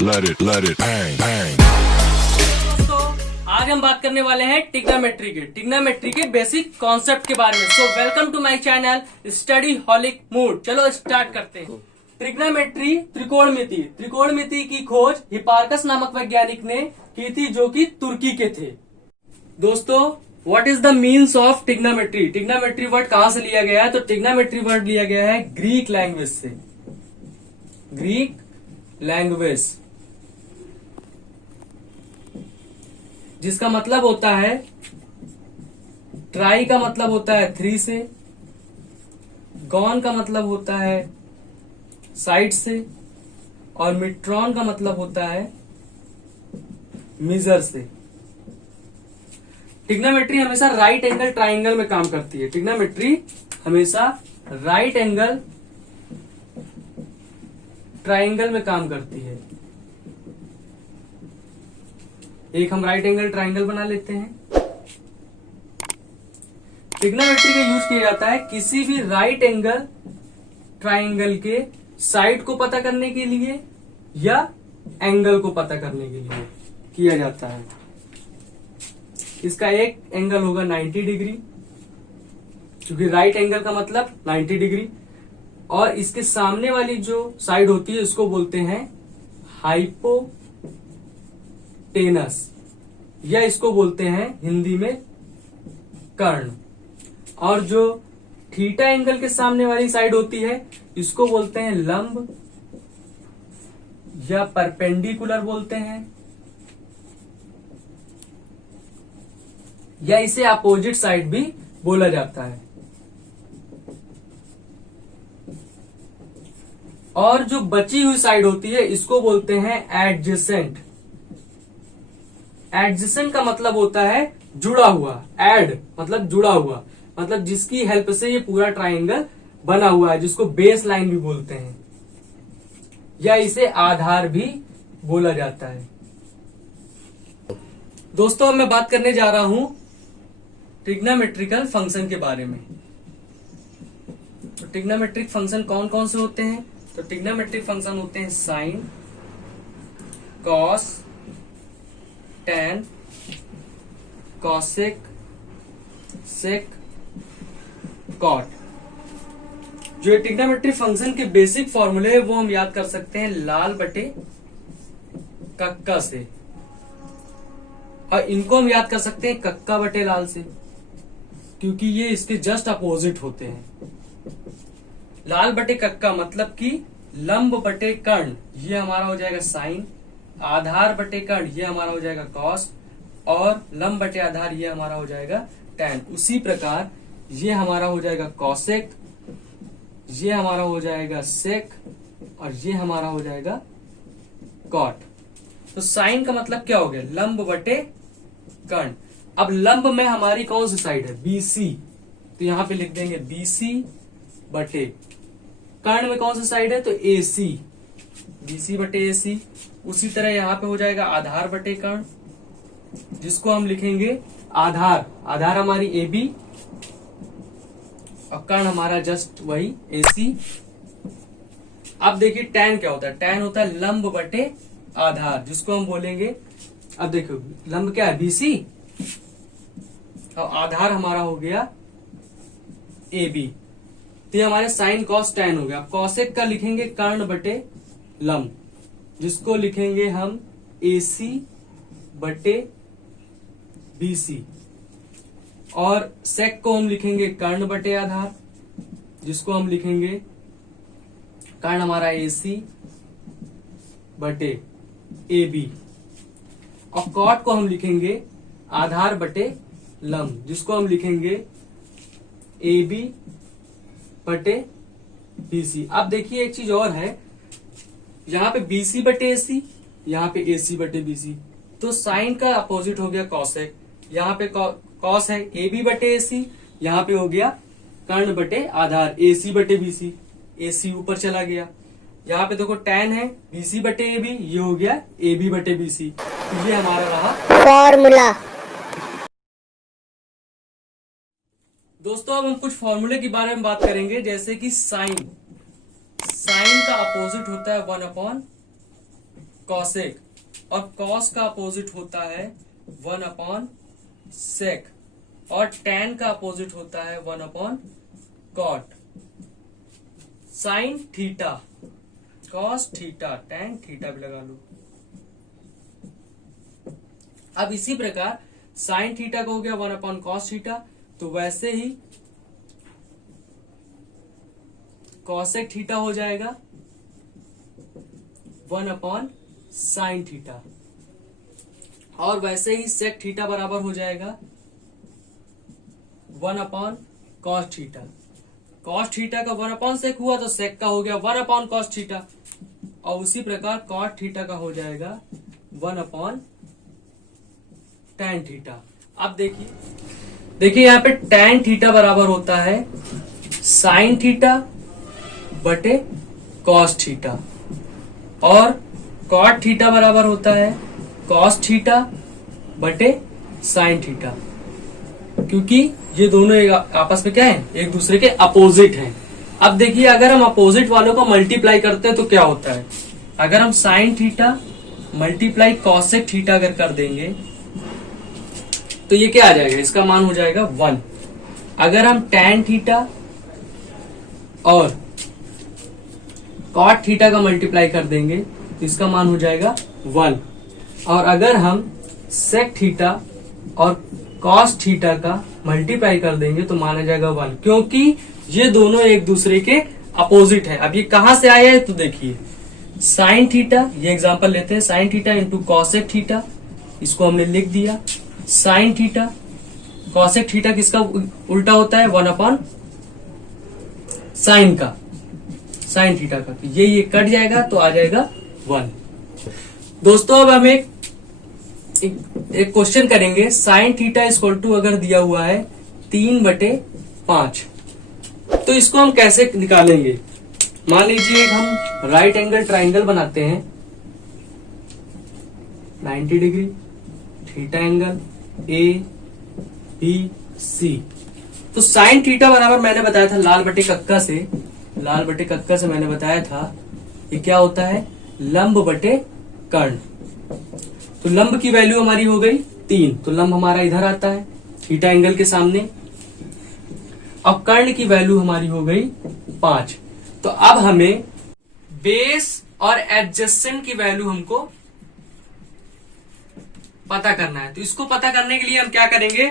let it bang, bang. दोस्तों आज हम बात करने वाले हैं टिग्नोमेट्री के बेसिक कॉन्सेप्ट के बारे में। So welcome to my channel studyholic mood. चलो स्टार्ट करते हैं। ट्रिग्नोमेट्री त्रिकोणमिति की खोज हिपार्कस नामक वैज्ञानिक ने की थी, जो कि तुर्की के थे। दोस्तों what is the means of trigonometry? Trigonometry word कहां से लिया गया है? तो टिग्नोमेट्री वर्ड लिया गया है ग्रीक लैंग्वेज से। ग्रीक लैंग्वेज जिसका मतलब होता है, ट्राई का मतलब होता है 3 से, गॉन का मतलब होता है साइड से, और मिट्रॉन का मतलब होता है मिजर से। टिग्नोमेट्री हमेशा राइट एंगल ट्राइंगल में काम करती है। टिग्नोमेट्री हमेशा राइट एंगल ट्राइंगल में काम करती है। एक हम राइट एंगल ट्राइंगल बना लेते हैं। ट्रिग्नोमेट्री का यूज किया जाता है किसी भी राइट एंगल ट्राइंगल के साइड को पता करने के लिए या एंगल को पता करने के लिए किया जाता है। इसका एक एंगल होगा 90 डिग्री, क्योंकि राइट एंगल का मतलब 90 डिग्री, और इसके सामने वाली जो साइड होती है इसको बोलते हैं हाइपोटेनस, या इसको बोलते हैं हिंदी में कर्ण। और जो थीटा एंगल के सामने वाली साइड होती है इसको बोलते हैं लंब, या परपेंडिकुलर बोलते हैं, या इसे अपोजिट साइड भी बोला जाता है। और जो बची हुई साइड होती है इसको बोलते हैं एडजेसेंट। एडजेसेंट का मतलब होता है जुड़ा हुआ। एड मतलब जुड़ा हुआ, मतलब जिसकी हेल्प से ये पूरा ट्राइंगल बना हुआ है, जिसको बेस लाइन भी बोलते हैं, या इसे आधार भी बोला जाता है। दोस्तों अब मैं बात करने जा रहा हूं ट्रिग्नोमेट्रिकल फंक्शन के बारे में। तो ट्रिग्नोमेट्रिक फंक्शन कौन कौन से होते हैं? तो ट्रिग्नोमेट्रिक फंक्शन होते हैं साइन, कॉस, टैन, कॉसेक, सेक, कॉट। जो ट्रिग्नोमेट्रिक फंक्शन के बेसिक फॉर्मूले है वो हम याद कर सकते हैं लाल बटे कक्का से, और इनको हम याद कर सकते हैं कक्का बटे लाल से, क्योंकि ये इसके जस्ट अपोजिट होते हैं। लाल बटे कक्का मतलब कि लंब बटे कर्ण, ये हमारा हो जाएगा साइन, आधार बटे कर्ण ये हमारा हो जाएगा कॉस, और लंब बटे आधार ये हमारा हो जाएगा टैन। उसी प्रकार ये हमारा हो जाएगा कॉसेक, ये हमारा हो जाएगा सेक, और ये हमारा हो जाएगा कॉट। तो साइन का मतलब क्या हो गया? लंब बटे कर्ण। अब लंब में हमारी कौन सी साइड है? बीसी, तो यहां पे लिख देंगे बीसी बटे। कर्ण में कौन सी साइड है? तो एसी, बीसी बटे एसी। उसी तरह यहां पे हो जाएगा आधार बटे कर्ण, जिसको हम लिखेंगे आधार। आधार हमारी एबी और कर्ण हमारा जस्ट वही एसी। अब देखिए टैन क्या होता है? टैन होता है लंब बटे आधार, जिसको हम बोलेंगे, अब देखो लंब क्या है? बीसी, और आधार हमारा हो गया ए बी। तो ये हमारे साइन कॉस टैन हो गया। कॉसेक का लिखेंगे कर्ण बटे लंब, जिसको लिखेंगे हम एसी बटे बीसी, और सेक को हम लिखेंगे कर्ण बटे आधार, जिसको हम लिखेंगे कर्ण हमारा एसी बटे ए बी, और कॉट को हम लिखेंगे आधार बटे लंब, जिसको हम लिखेंगे ए बी बटे बीसी। अब देखिए एक चीज और है, यहाँ पे बीसी बटे एसी, यहाँ पे एसी बटे बीसी, तो साइन का अपोजिट हो गया कॉसेक। यहाँ पे कॉस है ए बी बटे एसी, यहाँ पे हो गया कर्ण बटे आधार एसी बटे बीसी, एसी ऊपर चला गया। यहाँ पे देखो टैन है बीसी बटे ए बी, ये हो गया ए बी बटे बीसी। तो ये हमारा रहा फॉर्मूला। दोस्तों अब हम कुछ फॉर्मूले के बारे में बात करेंगे, जैसे कि साइन का अपोजिट होता है 1/, कॉसेक, और कॉस का अपोजिट होता है 1 अपॉन सेक, और टैन का अपोजिट होता है 1 upon cot. Sine theta, cos theta, tan theta भी लगा लो। अब इसी प्रकार साइन थीटा का हो गया 1 अपॉन कॉस थीटा, तो वैसे ही कॉसेक थीटा हो जाएगा 1 अपॉन साइन थीटा, और वैसे ही सेक थीटा बराबर हो जाएगा 1 upon cos theta. Cos theta का 1 अपॉन सेक हुआ तो सेक का हो गया 1 अपॉन कॉस थीटा, और उसी प्रकार कॉट थीटा का हो जाएगा 1 अपॉन टैन थीटा। अब देखिए यहाँ पे टैन थीटा बराबर होता है साइन थीटा बटे कॉस थीटा, और कॉट थीटा बराबर होता है कॉस थीटा बटे साइन थीटा, क्योंकि ये दोनों आपस में क्या है, एक दूसरे के अपोजिट हैं। अब देखिए अगर हम अपोजिट वालों को मल्टीप्लाई करते हैं तो क्या होता है, अगर हम sine theta multiply cosec theta अगर कर देंगे तो ये क्या आ जाएगा, इसका मान हो जाएगा 1। अगर हम टैन थीटा और कॉट थीटा का मल्टीप्लाई कर देंगे तो इसका मान हो जाएगा 1, और अगर हम सेक थीटा और कॉस थीटा का मल्टीप्लाई कर देंगे तो माना जाएगा 1, क्योंकि ये दोनों एक दूसरे के अपोजिट है। अब ये कहां से आया है तो देखिए, साइन थीटा, ये एग्जांपल लेते हैं, sine theta into cosec theta, इसको हमने लिख दिया। साइन थीटा, कॉसेक थीटा किसका उल्टा होता है, 1 अपॉन साइन का, साइन थीटा का, तो ये कट जाएगा तो आ जाएगा 1। दोस्तों अब हम एक क्वेश्चन करेंगे। साइन थीटा इक्वल टू अगर दिया हुआ है 3/5, तो इसको हम कैसे निकालेंगे। मान लीजिए हम राइट एंगल ट्राइंगल बनाते हैं, 90 degree, theta angle A B C. तो साइन थीटा बराबर मैंने बताया था लाल बटे कक्का से मैंने बताया था ये क्या होता है, लंब बटे कर्ण। तो लंब की वैल्यू हमारी हो गई 3, तो लंब हमारा इधर आता है थीटा एंगल के सामने, और कर्ण की वैल्यू हमारी हो गई 5। तो अब हमें बेस और एडजेसेंट की वैल्यू हमको पता करना है। तो इसको पता करने के लिए हम क्या करेंगे,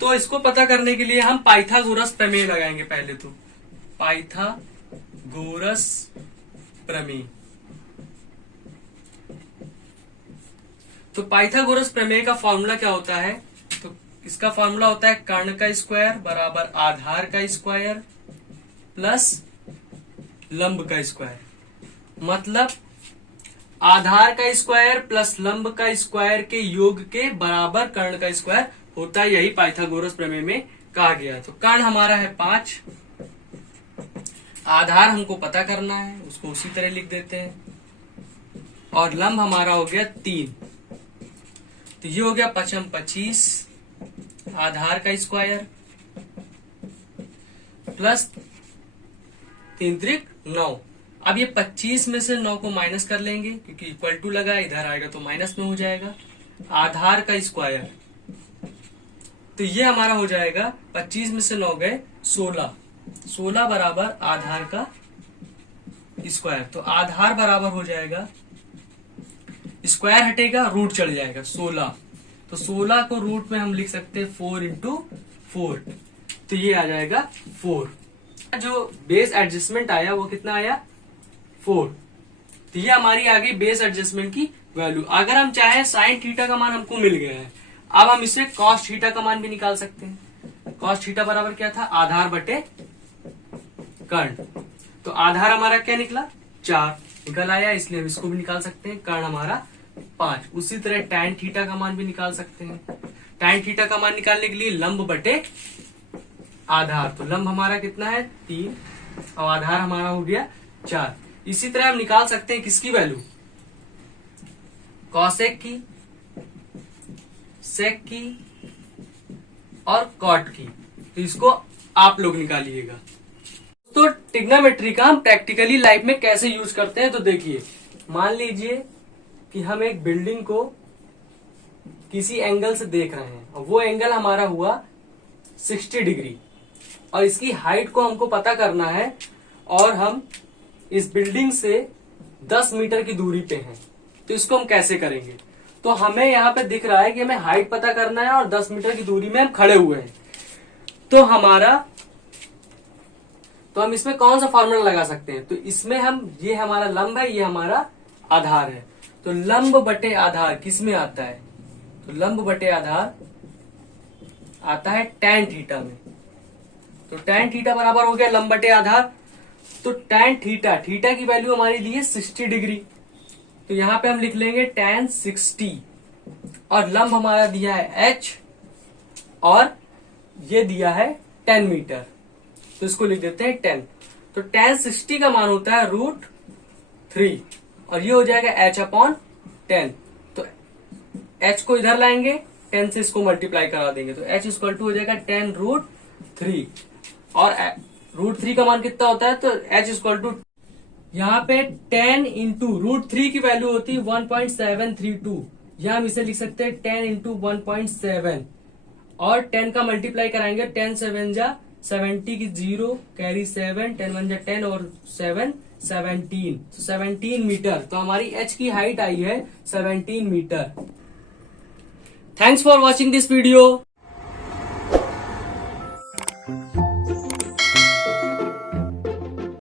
तो इसको पता करने के लिए हम पाइथागोरस प्रमेय लगाएंगे। पहले तो पाइथागोरस प्रमेय, तो पाइथागोरस प्रमेय का फॉर्मूला क्या होता है, तो इसका फॉर्मूला होता है कर्ण का स्क्वायर बराबर आधार का स्क्वायर प्लस लंब का स्क्वायर, मतलब आधार का स्क्वायर प्लस लंब का स्क्वायर के योग के बराबर कर्ण का स्क्वायर होता है। यही पाइथागोरस प्रमेय में कहा गया है। तो कर्ण हमारा है 5, आधार हमको पता करना है, उसको उसी तरह लिख देते हैं, और लंब हमारा हो गया 3, तो ये हो गया 5 25, आधार का स्क्वायर प्लस 3 त्रिक 9। अब ये 25 में से 9 को माइनस कर लेंगे, क्योंकि इक्वल टू लगा, इधर आएगा तो माइनस में हो जाएगा। आधार का स्क्वायर, तो ये हमारा हो जाएगा 25 में से 9 गए 16 बराबर आधार का स्क्वायर। तो आधार बराबर हो जाएगा, स्क्वायर हटेगा रूट चढ़ जाएगा 16, तो 16 को रूट में हम लिख सकते हैं 4 इंटू 4, तो ये आ जाएगा 4। जो बेस एडजस्टमेंट आया वो कितना आया, 4। तो ये हमारी आ गई बेस एडजस्टमेंट की वैल्यू। अगर हम चाहे साइन थीटा का मान हमको मिल गया है, अब हम इससे कॉस थीटा का मान भी निकाल सकते हैं। कॉस थीटा बराबर क्या था, आधार बटे कर्ण। तो आधार हमारा क्या निकला, 4 निकल आया, इसलिए हम इसको भी निकाल सकते हैं। कर्ण हमारा 5। उसी तरह टैन थीटा का मान भी निकाल सकते हैं। टैन थीटा का मान निकालने के लिए लंब बटे आधार, तो लंब हमारा कितना है 3, और आधार हमारा हो गया 4। इसी तरह हम निकाल सकते हैं किसकी वैल्यू, कॉसेक की, सेक की और कॉट की। तो इसको आप लोग निकालिएगा। तो ट्रिग्नोमेट्री का हम प्रैक्टिकली लाइफ में कैसे यूज करते हैं, तो देखिए मान लीजिए कि हम एक बिल्डिंग को किसी एंगल से देख रहे हैं और वो एंगल हमारा हुआ 60 डिग्री और इसकी हाइट को हमको पता करना है और हम इस बिल्डिंग से 10 मीटर की दूरी पे हैं। तो इसको हम कैसे करेंगे? तो हमें यहाँ पे दिख रहा है कि हमें हाइट पता करना है और 10 मीटर की दूरी में हम खड़े हुए हैं। तो हम इसमें कौन सा फॉर्मूला लगा सकते हैं? तो इसमें हम, ये हमारा लंब है, ये हमारा आधार है। तो लंब बटे आधार किस में आता है? तो लंब बटे आधार आता है tan थीटा में। तो tan थीटा बराबर हो गया लंब बटे आधार। तो tan थीटा, थीटा की वैल्यू हमारी दी है 60 डिग्री, तो यहां पे हम लिख लेंगे tan 60 और लंब हमारा दिया है h और ये दिया है 10 मीटर, तो इसको लिख देते हैं 10। तो tan 60 का मान होता है √3 और ये हो जाएगा h/10। तो h को इधर लाएंगे, 10 से इसको मल्टीप्लाई करा देंगे तो h इक्वल टू हो जाएगा 10√3 और √3 का मान कितना होता है? तो h इक्वल टू, यहाँ पे 10 इंटू √3 की वैल्यू होती है 1.732, या हम इसे लिख सकते हैं 10 इंटू 1.7 और 10 का मल्टीप्लाई कराएंगे, 10 7 जा 70 की 0 कैरी 7, 10 1 जा 10 और 7 17, तो 17 मीटर। तो हमारी h की हाइट आई है 17 metre. Thanks for watching this video.